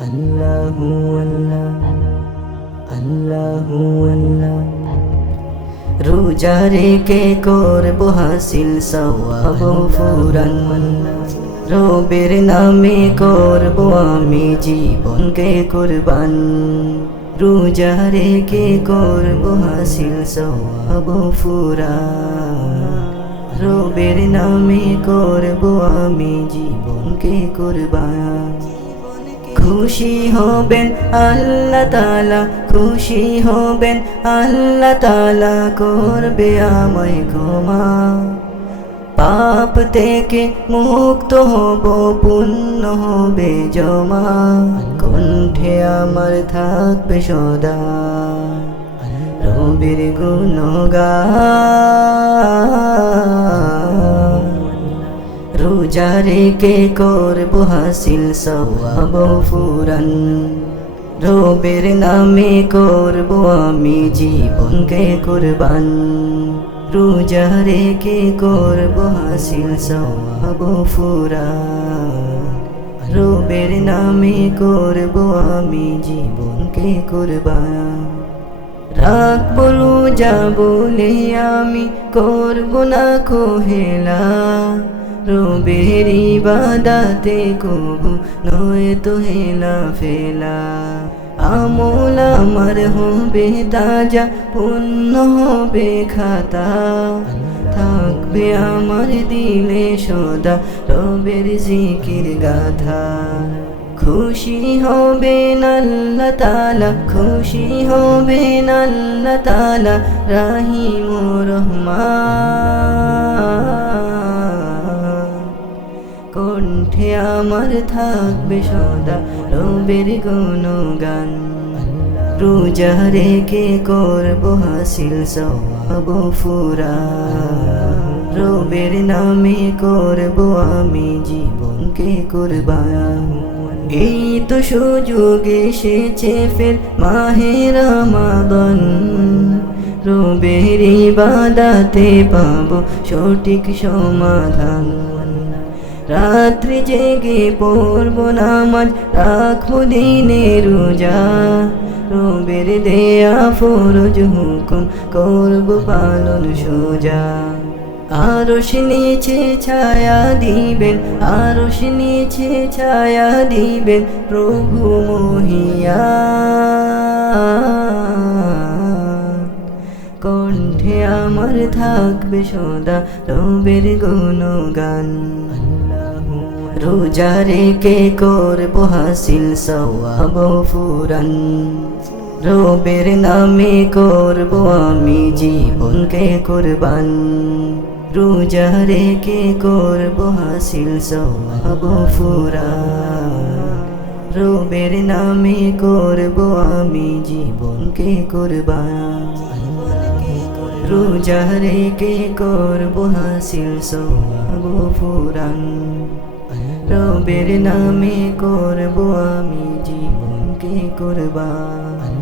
আল্লাহু আল্লাহ করব হাসিল রবের নামে করব আমি জীবনকে কুরবান। রোজা রেখে করব হাসিল সওয়াব ফুরান। রবের নামে করব আমি জীবনকে কুরবান। খুশি হবেন আল্লাহ তালা খুশি হবেন আল্লাহ তালা করবে আমায় ক্ষমা। পাপ থেকে মুক্ত হব, পুণ্য হবে জমা। কণ্ঠে আমার থাকবে সদা। রবির গুণগান। রোজা রেখে করব হাসিল সওয়াব ফুরান। রবের নামে করব আমি জীবনকে কুরবান। রোজা রেখে করব হাসিল সওয়াব ফুরান। রবের নামে করব আমি জীবনকে কুরবান। রাখব রোজা বলে আমি করব না কোহেলা। রবেরি বাদাতে কবু নয় তো হেলা ফেলা। আমল আমার হবে তাজা, পূর্ণ হবে খাতা। থাকবে আমার দিলে সদা, রবের জিকির গাথা। খুশি হবে আল্লাহ তালা খুশি হবে আল্লাহ তালা রাহিম রহমান। কণ্ঠে আমার থাকবে সদা রবের গুণগান। রোজা রেখে করব হাসিল সব ফুরা। রবের নামে করব আমি জীবনকে কুরবান। এই তো সুযোগ এসেছে ফের মাহের আমাদন রবের বাদাতে পাবো সঠিক সমাধান। রাত্রি জেগে পড়ব নামাজ, রাখব দিনে রোজা। রবের দেয়া ফরজ হুকুম করব পালন সোজা। আরশ নিচে ছায়া দিবেন, আরশ নিচে ছায়া দিবেন প্রভু মহিয়া। কণ্ঠে আমার থাকবে সদা রবের গুণগান। রোজা রেখে করব হাসিল সওয়াব ফুরান। রবের নামে করব আমি জীবনকে কুরবান। রোজা রেখে করব হাসিল সওয়াব ফুরান। রবের নামে করব আমি জীবনকে কুরবান। রোজা রেখে করব হাসিল সওয়াব ফুরান। রবের নামে করব আমি জীবনকে কুরবান